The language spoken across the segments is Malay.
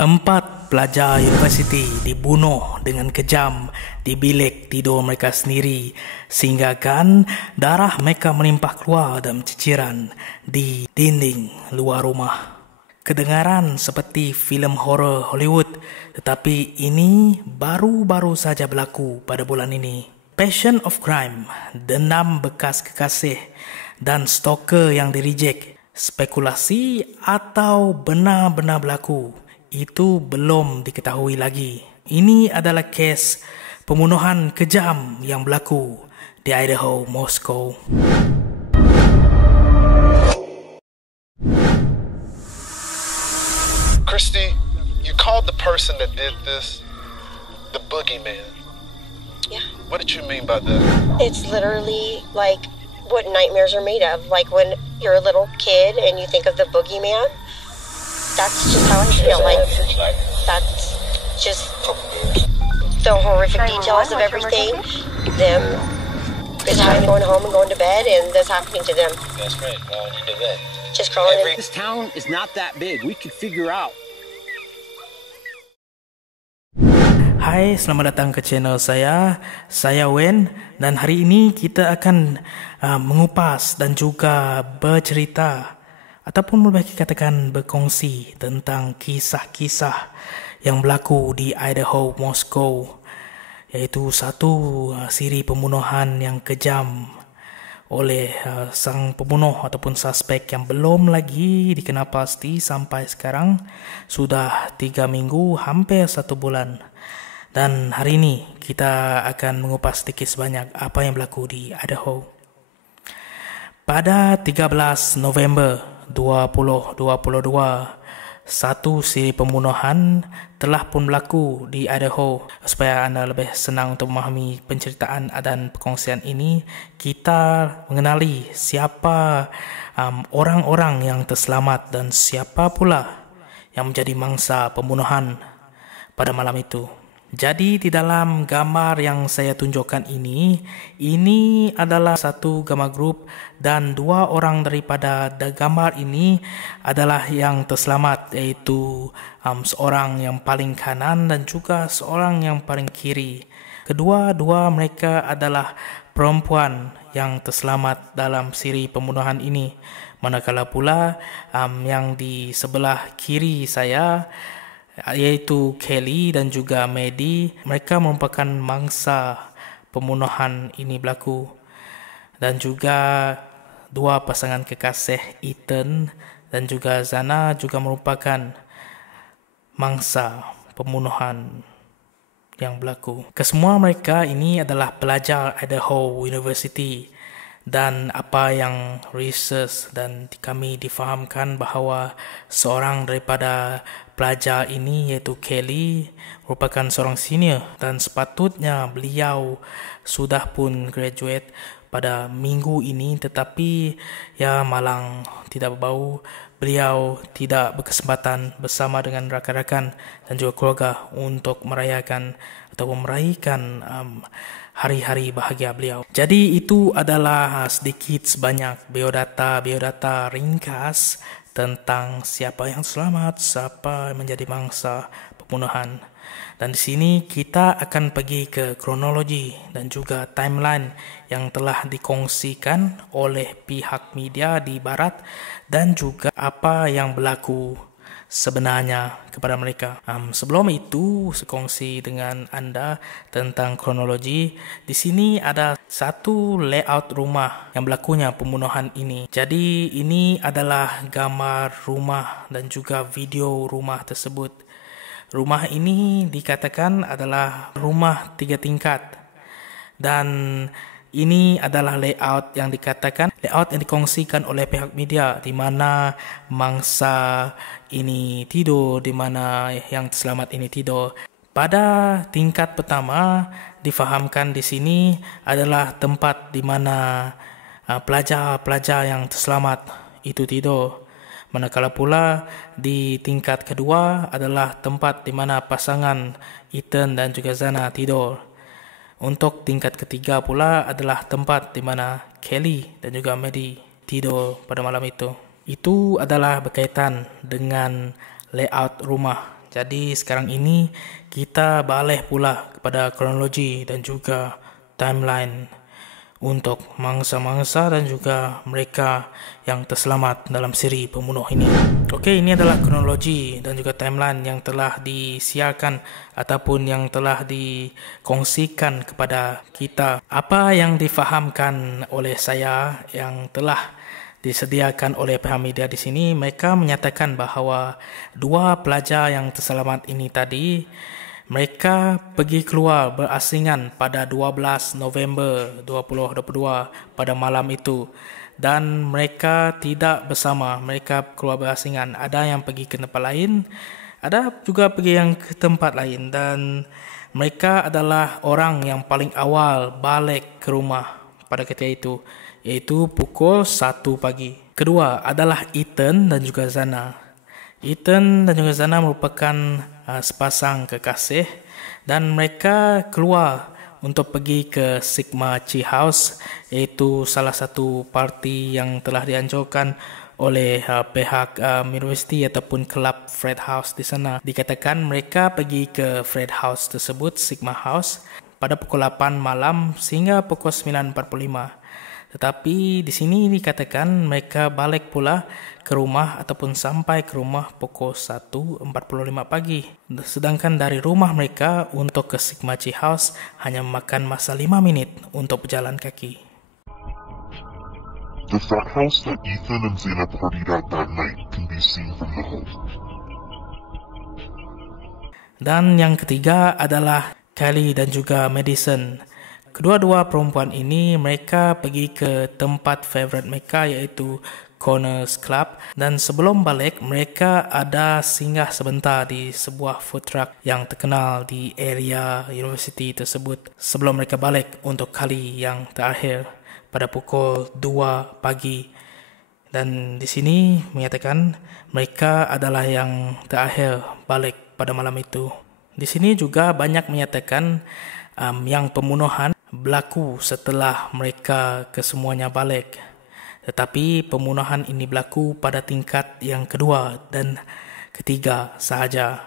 Empat pelajar universiti dibunuh dengan kejam di bilik tidur mereka sendiri sehinggakan darah mereka melimpah keluar dalam ciciran di dinding luar rumah. Kedengaran seperti filem horror Hollywood, tetapi ini baru-baru saja berlaku pada bulan ini. Passion of crime, dendam bekas kekasih dan stalker yang direject, spekulasi atau benar-benar berlaku, itu belum diketahui lagi. Ini adalah kes pembunuhan kejam yang berlaku di Idaho, Moskow. Christy, you called the person that did this the boogeyman. Yeah. What did you mean by that? It's literally like what nightmares are made of. Like when you're a little kid and you think of the boogeyman, that's just how I feel. Like that's just the horrific details of everything. Them just going home and going to bed, and that's happening to them. That's right. Crawling into bed. Just crawling in. This town is not that big. We could figure out. Hai, selamat datang ke channel saya Wen, dan hari ini kita akan mengupas dan juga bercerita ataupun lebih dikatakan berkongsi tentang kisah-kisah yang berlaku di Idaho, Moskow, iaitu satu siri pembunuhan yang kejam oleh sang pembunuh ataupun suspek yang belum lagi dikenal pasti sampai sekarang. Sudah 3 minggu, hampir 1 bulan. Dan hari ini kita akan mengupas sedikit sebanyak apa yang berlaku di Idaho. Pada 13 November 2022, satu siri pembunuhan telah pun berlaku di Idaho. Supaya anda lebih senang untuk memahami penceritaan dan perkongsian ini, kita mengenali siapa orang-orang yang terselamat dan siapa pula yang menjadi mangsa pembunuhan pada malam itu. Jadi di dalam gambar yang saya tunjukkan ini adalah satu gambar grup, dan 2 orang daripada gambar ini adalah yang terselamat, iaitu seorang yang paling kanan dan juga seorang yang paling kiri. Kedua-dua mereka adalah perempuan yang terselamat dalam siri pembunuhan ini. Manakala pula yang di sebelah kiri saya, yaitu Kelly dan juga Maddie, mereka merupakan mangsa pembunuhan ini berlaku. Dan juga 2 pasangan kekasih, Ethan dan juga Zana, juga merupakan mangsa pembunuhan yang berlaku. Kesemua mereka ini adalah pelajar Idaho University, dan apa yang research dan kami difahamkan bahawa seorang daripada pelajar ini, iaitu Kelly, merupakan seorang senior dan sepatutnya beliau sudah pun graduate pada minggu ini, tetapi ya malang tidak berbau, beliau tidak berkesempatan bersama dengan rakan-rakan dan juga keluarga untuk merayakan hari-hari bahagia beliau. Jadi itu adalah sedikit sebanyak biodata ringkas tentang siapa yang selamat, siapa yang menjadi mangsa pembunuhan. Dan di sini kita akan pergi ke kronologi dan juga timeline yang telah dikongsikan oleh pihak media di barat, dan juga apa yang berlaku sebenarnya kepada mereka. Sebelum itu, saya kongsi dengan anda tentang kronologi. Di sini ada satu layout rumah yang berlakunya pembunuhan ini. Jadi ini adalah gambar rumah dan juga video rumah tersebut. Rumah ini dikatakan adalah rumah 3 tingkat, dan ini adalah layout yang dikongsikan oleh pihak media, di mana mangsa ini tidur, di mana yang terselamat ini tidur. Pada tingkat pertama difahamkan di sini adalah tempat di mana pelajar-pelajar yang terselamat itu tidur. Manakala pula di tingkat kedua adalah tempat di mana pasangan Ethan dan juga Zana tidur. Untuk tingkat ketiga pula adalah tempat di mana Kelly dan juga Maddie tidur pada malam itu. Itu adalah berkaitan dengan layout rumah Jadi sekarang ini kita balik pula kepada kronologi dan juga timeline untuk mangsa-mangsa dan juga mereka yang terselamat dalam siri pembunuh ini. Okey, ini adalah kronologi dan juga timeline yang telah disiarkan ataupun yang telah dikongsikan kepada kita. Apa yang difahamkan oleh saya yang telah disediakan oleh pihak media di sini, mereka menyatakan bahawa 2 pelajar yang terselamat ini tadi, mereka pergi keluar berasingan pada 12 November 2022 pada malam itu, dan mereka tidak bersama. Mereka keluar berasingan. Ada yang pergi ke tempat lain, ada juga pergi yang ke tempat lain, dan mereka adalah orang yang paling awal balik ke rumah pada ketika itu, iaitu pukul 1 pagi. Kedua adalah Ethan dan juga Zana. Ethan dan juga Zana merupakan sepasang kekasih, dan mereka keluar untuk pergi ke Sigma Chi House, iaitu salah satu parti yang telah dianjurkan oleh pihak universiti ataupun kelab Fred House di sana. Dikatakan mereka pergi ke Fred House tersebut, Sigma House, pada pukul 8 malam sehingga pukul 9.45. Tetapi di sini dikatakan mereka balik pula ke rumah ataupun sampai ke rumah pukul 1.45 pagi. Sedangkan dari rumah mereka untuk ke Sigma Chi House hanya memakan masa 5 minit untuk berjalan kaki. The frat house that Ethan and Zena partied at that night can be seen from the home. Dan yang ketiga adalah Kelly dan juga Madison. Kedua-dua perempuan ini mereka pergi ke tempat favourite mereka, iaitu Corners Club, dan sebelum balik mereka ada singgah sebentar di sebuah food truck yang terkenal di area universiti tersebut sebelum mereka balik untuk kali yang terakhir pada pukul 2 pagi. Dan di sini menyatakan mereka adalah yang terakhir balik pada malam itu. Di sini juga banyak menyatakan yang pembunuhan berlaku setelah mereka kesemuanya balik. Tetapi pembunuhan ini berlaku pada tingkat yang kedua dan ketiga sahaja.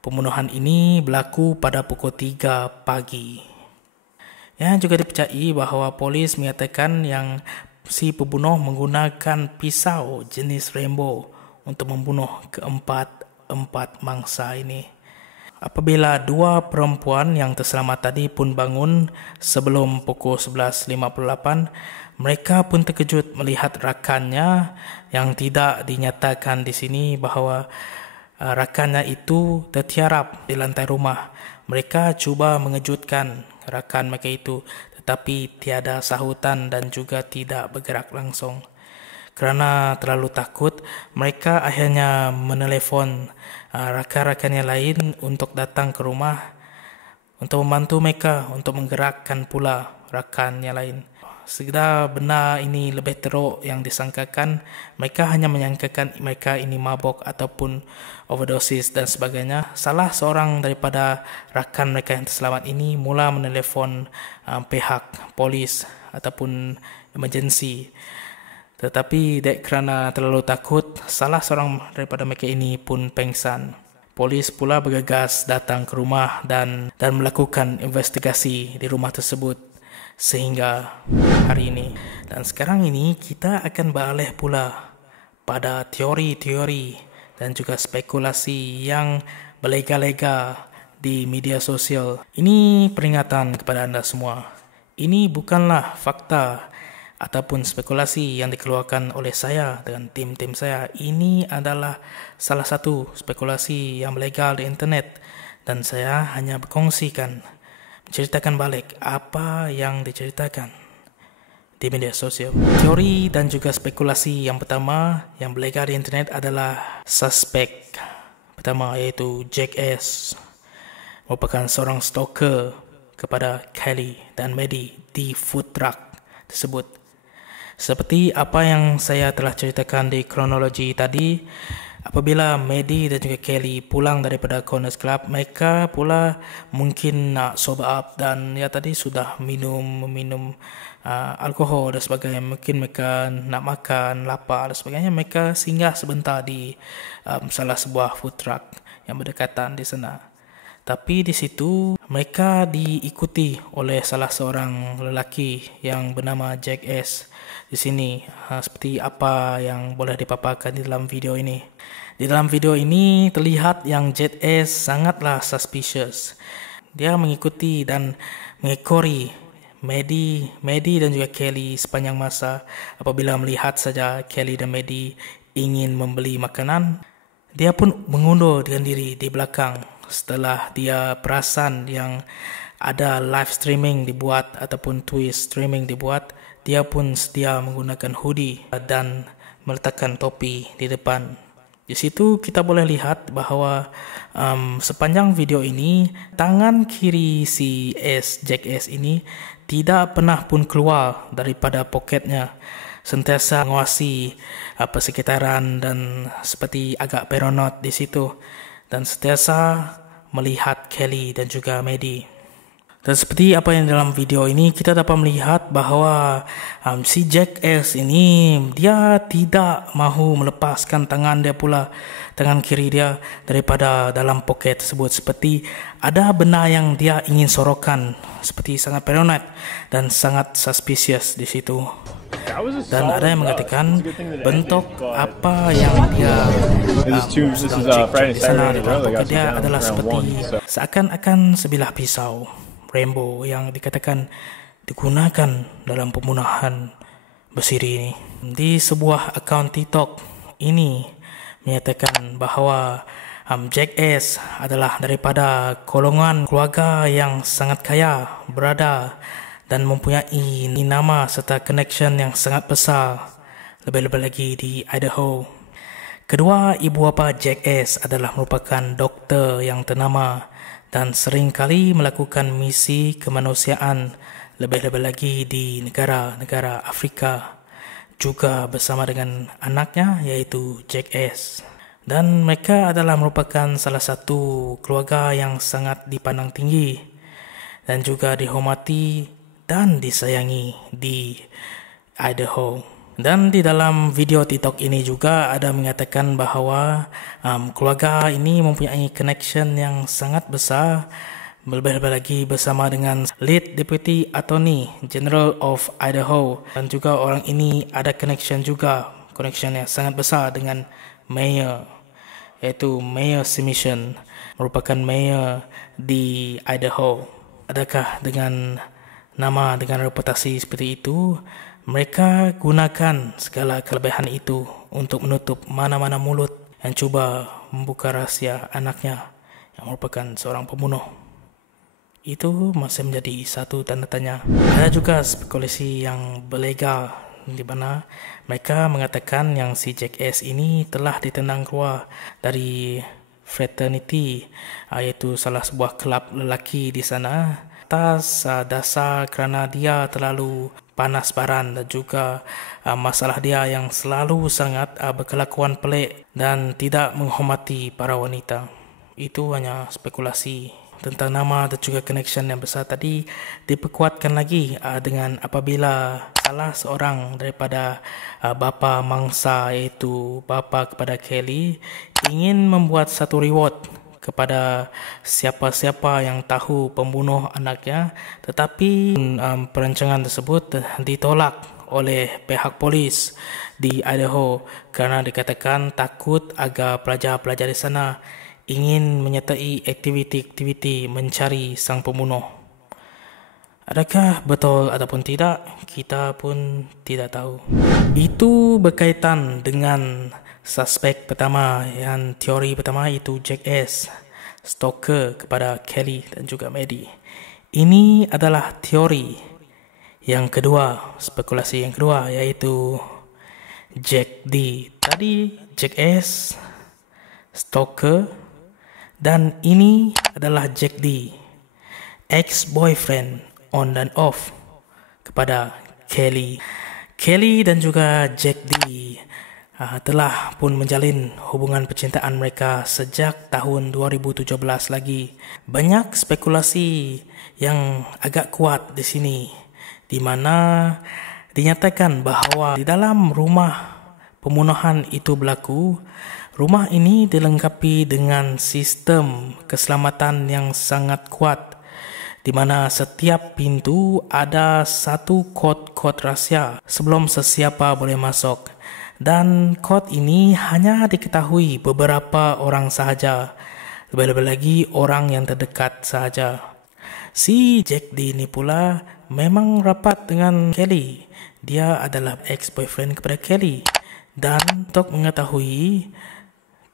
Pembunuhan ini berlaku pada pukul 3 pagi. Yang juga dipercayai bahawa polis menyatakan yang si pembunuh menggunakan pisau jenis Rainbow untuk membunuh keempat mangsa ini. Apabila 2 perempuan yang terselamat tadi pun bangun sebelum pukul 11.58, mereka pun terkejut melihat rakannya yang tidak dinyatakan di sini bahawa rakannya itu tertiarap di lantai rumah. Mereka cuba mengejutkan rakan mereka itu, tetapi tiada sahutan dan juga tidak bergerak langsung. Kerana terlalu takut, mereka akhirnya menelefon rakan-rakannya lain untuk datang ke rumah untuk membantu mereka untuk menggerakkan pula rakannya lain. Segera benar ini lebih teruk yang disangkakan. Mereka hanya menyangkakan mereka ini mabuk ataupun overdosis dan sebagainya. Salah seorang daripada rakan mereka yang terselamat ini mula menelefon pihak polis ataupun emergency. Tetapi kerana terlalu takut, salah seorang daripada mereka ini pun pengsan. Polis pula bergegas datang ke rumah dan melakukan investigasi di rumah tersebut sehingga hari ini. Dan sekarang ini kita akan beralih pula pada teori-teori dan juga spekulasi yang berlega-lega di media sosial. Ini peringatan kepada anda semua. Ini bukanlah fakta ataupun spekulasi yang dikeluarkan oleh saya dengan tim-tim saya. Ini adalah salah satu spekulasi yang legal di internet dan saya hanya berkongsikan, menceritakan balik apa yang diceritakan di media sosial. Teori dan juga spekulasi yang pertama yang berlegar di internet adalah suspek pertama, iaitu Jack S. merupakan seorang stalker kepada Kelly dan Maddie di food truck tersebut. Seperti apa yang saya telah ceritakan di kronologi tadi, Apabila Maddie dan juga Kelly pulang daripada Corners Club, mereka pula mungkin nak sober up dan ya tadi sudah minum alkohol dan sebagainya. Mungkin mereka nak makan, lapar dan sebagainya. Mereka singgah sebentar di salah sebuah food truck yang berdekatan di sana. Tapi di situ mereka diikuti oleh salah seorang lelaki yang bernama Jack S. Di sini seperti apa yang boleh dipaparkan di dalam video ini. Di dalam video ini terlihat yang Jack S sangatlah suspicious. Dia mengikuti dan mengekori Maddie dan juga Kelly sepanjang masa. Apabila melihat saja Kelly dan Maddie ingin membeli makanan, dia pun mengundur dengan diri di belakang. Setelah dia perasan yang ada live streaming dibuat ataupun Twitch streaming dibuat, dia pun sedia menggunakan hoodie dan meletakkan topi di depan. Di situ kita boleh lihat bahawa sepanjang video ini, tangan kiri si Jack S ini tidak pernah pun keluar daripada poketnya. Sentiasa menguasai persekitaran dan seperti agak paranoid di situ. Dan sentiasa melihat Kelly dan juga Maddie. Dan seperti apa yang dalam video ini, kita dapat melihat bahawa si Jack S ini, dia tidak mahu melepaskan tangan kiri dia daripada dalam poket tersebut. Seperti ada benda yang dia ingin sorokkan, seperti sangat paranoid dan sangat suspicious di situ. Dan ada yang mengatakan bentuk apa yang dia sedang cek di sana di dalam poket dia adalah seperti seakan-akan sebilah pisau Rambo yang dikatakan digunakan dalam pembunuhan bersiri ini. Di sebuah akaun TikTok ini menyatakan bahawa Jack S adalah daripada golongan keluarga yang sangat kaya, berada dan mempunyai nama serta connection yang sangat besar, lebih-lebih lagi di Idaho. Kedua ibu bapa Jack S adalah merupakan doktor yang ternama dan sering kali melakukan misi kemanusiaan, lebih-lebih lagi di negara-negara Afrika, juga bersama dengan anaknya iaitu Jack S. Dan mereka adalah merupakan salah satu keluarga yang sangat dipandang tinggi dan juga dihormati dan disayangi di Idaho. Dan di dalam video TikTok ini juga ada mengatakan bahawa keluarga ini mempunyai connection yang sangat besar, lebih-lebih lagi bersama dengan Lead Deputy Attorney General of Idaho, dan juga orang ini ada connection yang sangat besar dengan Mayor, iaitu Mayor Simison, merupakan Mayor di Idaho. Adakah dengan nama, dengan reputasi seperti itu, mereka gunakan segala kelebihan itu untuk menutup mana-mana mulut yang cuba membuka rahsia anaknya yang merupakan seorang pembunuh. Itu masih menjadi satu tanda tanya. Ada juga spekulasi yang berlegal di mana mereka mengatakan yang si Jack S ini telah ditendang keluar dari fraternity, iaitu salah sebuah kelab lelaki di sana, atas dasar kerana dia terlalu panas baran dan juga masalah dia yang selalu sangat berkelakuan pelik dan tidak menghormati para wanita. Itu hanya spekulasi tentang nama dan juga connection yang besar tadi diperkuatkan lagi dengan apabila salah seorang daripada bapa mangsa, iaitu bapa kepada Kelly, ingin membuat satu reward kepada siapa-siapa yang tahu pembunuh anaknya, tetapi perancangan tersebut ditolak oleh pihak polis di Idaho kerana dikatakan takut agar pelajar-pelajar di sana ingin menyertai aktiviti-aktiviti mencari sang pembunuh. Adakah betul ataupun tidak, kita pun tidak tahu. Itu berkaitan dengan suspek pertama, yang teori pertama itu Jack S, stalker kepada Kelly dan juga Maddie. Ini adalah teori yang kedua, spekulasi yang kedua, iaitu Jack D. Tadi Jack S, stalker, dan ini adalah Jack D, ex-boyfriend on dan off kepada Kelly. Kelly dan juga Jack D telah pun menjalin hubungan percintaan mereka sejak tahun 2017 lagi. Banyak spekulasi yang agak kuat di sini, di mana dinyatakan bahawa di dalam rumah pembunuhan itu berlaku, rumah ini dilengkapi dengan sistem keselamatan yang sangat kuat, di mana setiap pintu ada satu kod-kod rahsia sebelum sesiapa boleh masuk. Dan kod ini hanya diketahui beberapa orang sahaja, lebih-lebih lagi orang yang terdekat sahaja. Si Jack D ini pula memang rapat dengan Kelly. Dia adalah ex-boyfriend kepada Kelly. Dan untuk mengetahui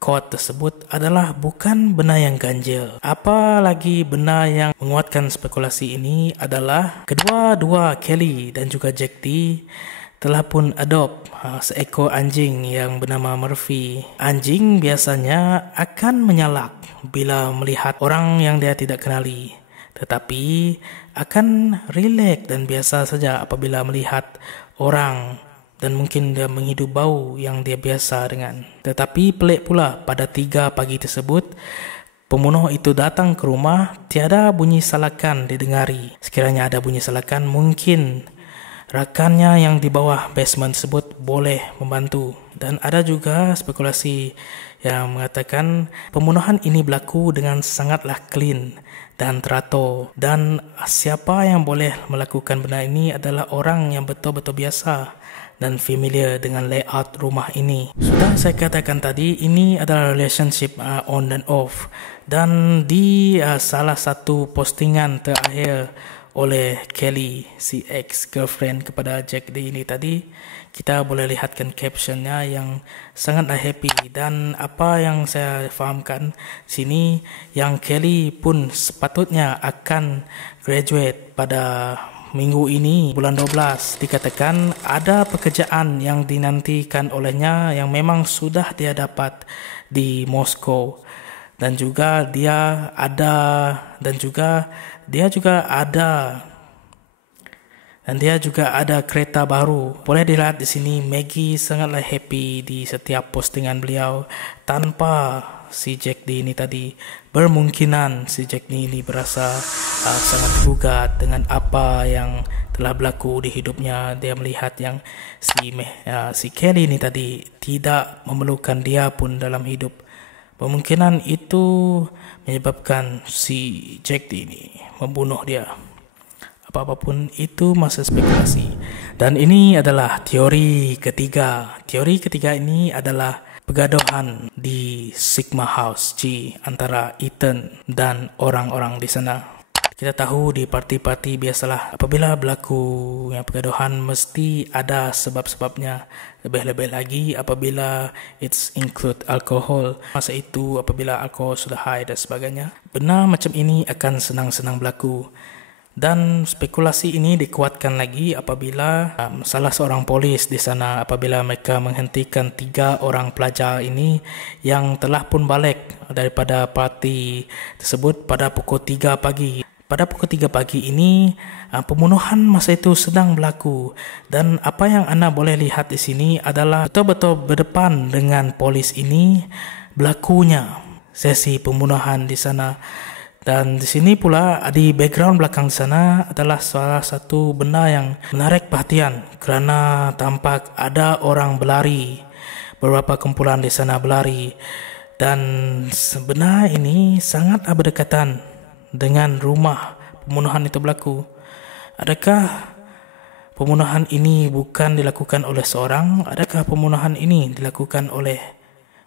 kod tersebut adalah bukan benar yang ganjil. Apalagi benar yang menguatkan spekulasi ini adalah kedua-dua Kelly dan juga Jack D telah pun adopt seekor anjing yang bernama Murphy. Anjing biasanya akan menyalak bila melihat orang yang dia tidak kenali, tetapi akan rileks dan biasa saja apabila melihat orang, dan mungkin dia menghidup bau yang dia biasa dengan. Tetapi pelik pula, pada 3 pagi tersebut pembunuh itu datang ke rumah. Tiada bunyi salakan didengari. Sekiranya ada bunyi salakan, mungkin rakannya yang di bawah basement tersebut boleh membantu. Dan ada juga spekulasi yang mengatakan pembunuhan ini berlaku dengan sangatlah clean dan teratur. Dan siapa yang boleh melakukan benda ini adalah orang yang betul-betul biasa dan familiar dengan layout rumah ini. Sudah saya katakan tadi, ini adalah relationship on and off. Dan di salah satu postingan terakhir oleh Kelly, si ex-girlfriend kepada Jack D ini tadi, kita boleh lihatkan captionnya yang sangatlah happy. Dan apa yang saya fahamkan sini, yang Kelly pun sepatutnya akan graduate pada minggu ini, bulan 12. Dikatakan ada pekerjaan yang dinantikan olehnya yang memang sudah dia dapat di Moskow. Dan juga dia juga ada kereta baru. Boleh dilihat di sini, Maggie sangatlah happy di setiap postingan beliau. Tanpa si Jack D ini tadi, bermungkinan si Jack D ini berasa sangat gugat dengan apa yang telah berlaku di hidupnya. Dia melihat yang si Kelly ini tadi tidak memerlukan dia pun dalam hidup. Bermungkinan itu menyebabkan si Jack D ini membunuh dia. Apa-apapun itu masih spekulasi. Dan ini adalah teori ketiga. Teori ketiga ini adalah pergaduhan di Sigma House G antara Ethan dan orang-orang di sana. Kita tahu di parti-parti biasalah apabila berlaku yang pergaduhan mesti ada sebab-sebabnya. Lebih-lebih lagi apabila it's include alkohol. Masa itu apabila alkohol sudah high dan sebagainya, benar macam ini akan senang-senang berlaku. Dan spekulasi ini dikuatkan lagi apabila salah seorang polis di sana, apabila mereka menghentikan 3 orang pelajar ini yang telah pun balik daripada parti tersebut pada pukul 3 pagi. Pada pukul 3 pagi ini, pembunuhan masa itu sedang berlaku. Dan apa yang anda boleh lihat di sini adalah betul-betul berdepan dengan polis ini berlakunya sesi pembunuhan di sana. Dan di sini pula, di background belakang sana adalah salah satu benda yang menarik perhatian kerana tampak ada orang berlari. Beberapa kumpulan di sana berlari. Dan sebenarnya ini sangat berdekatan dengan rumah pembunuhan itu berlaku. Adakah pembunuhan ini bukan dilakukan oleh seorang? Adakah pembunuhan ini dilakukan oleh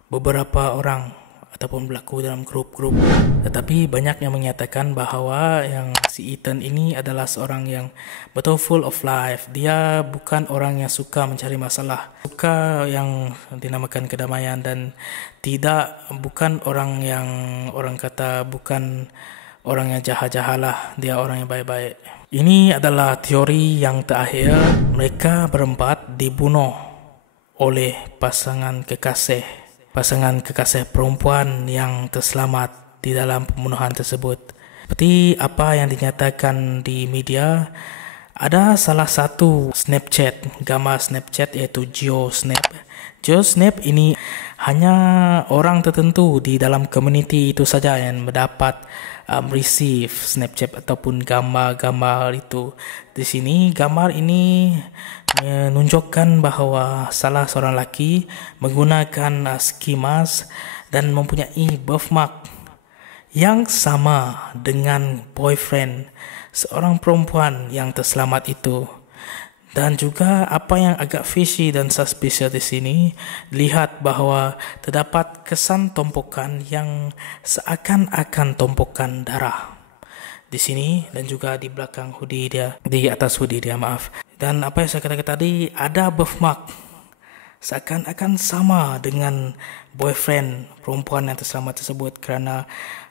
beberapa orang ataupun berlaku dalam grup-grup? Tetapi banyak yang menyatakan bahawa yang si Ethan ini adalah seorang yang betul full of life. Dia bukan orang yang suka mencari masalah, suka yang dinamakan kedamaian, dan bukan orang yang orang kata bukan orang yang jahat-jahat lah. Dia orang yang baik-baik. Ini adalah teori yang terakhir. Mereka berempat dibunuh oleh pasangan kekasih perempuan yang terselamat di dalam pembunuhan tersebut. Seperti apa yang dinyatakan di media, ada salah satu Snapchat, gambar Snapchat iaitu GeoSnap, Joe Snap ini hanya orang tertentu di dalam komuniti itu saja yang mendapat receive Snapchat ataupun gambar-gambar itu. Di sini gambar ini menunjukkan bahawa salah seorang lelaki menggunakan ski mask dan mempunyai birthmark yang sama dengan boyfriend seorang perempuan yang terselamat itu. Dan juga apa yang agak fishy dan suspicious di sini, lihat bahawa terdapat kesan tumpukan yang seakan-akan tumpukan darah di sini dan juga di belakang hoodie dia, di atas hoodie dia, maaf. Dan apa yang saya katakan tadi, ada birthmark seakan-akan sama dengan boyfriend perempuan yang terselamat tersebut, kerana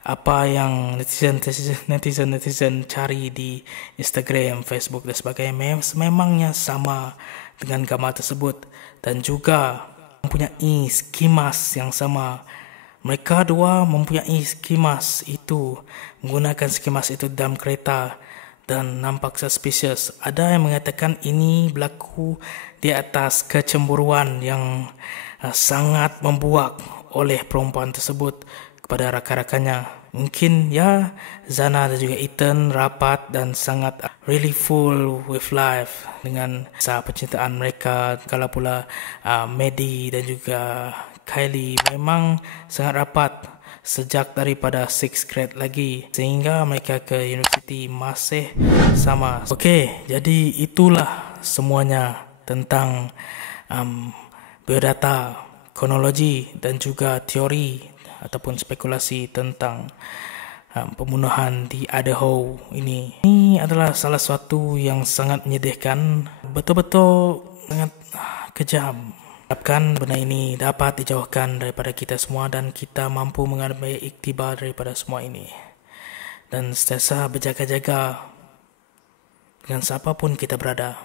apa yang netizen cari di Instagram, Facebook dan sebagainya memangnya sama dengan gambar tersebut, dan juga mempunyai ski mask yang sama. Mereka dua mempunyai ski mask itu, menggunakan ski mask itu dalam kereta dan nampak suspicious. Ada yang mengatakan ini berlaku di atas kecemburuan yang sangat membuak oleh perempuan tersebut kepada rakan-rakannya. Mungkin ya, Zana dan juga Ethan rapat dan sangat really full with life dengan kisah percintaan mereka. Kalau pula Maddie dan juga Kylie memang sangat rapat sejak daripada 6th grade lagi, sehingga mereka ke universiti masih sama. Okey, jadi itulah semuanya tentang biodata, kronologi dan juga teori ataupun spekulasi tentang pembunuhan di Idaho ini. Ini adalah salah satu yang sangat menyedihkan, betul-betul sangat kejam. Harapkan benda ini dapat dijauhkan daripada kita semua dan kita mampu mengambil iktibar daripada semua ini. Dan sentiasa berjaga-jaga dengan siapapun kita berada.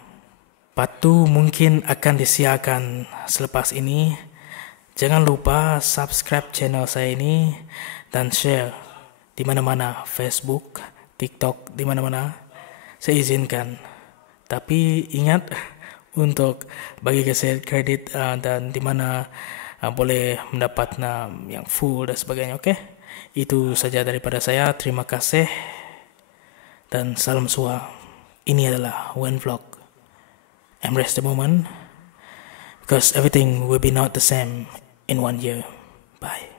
Patu mungkin akan disiarkan selepas ini. Jangan lupa subscribe channel saya ini dan share di mana-mana, Facebook, TikTok, di mana-mana. Saya izinkan. Tapi ingat untuk bagi saya kredit dan di mana boleh mendapat yang full dan sebagainya. Okey? Itu saja daripada saya. Terima kasih dan salam suha. Ini adalah Wen Vlog. Embrace the moment, because everything will be not the same in 1 year. Bye.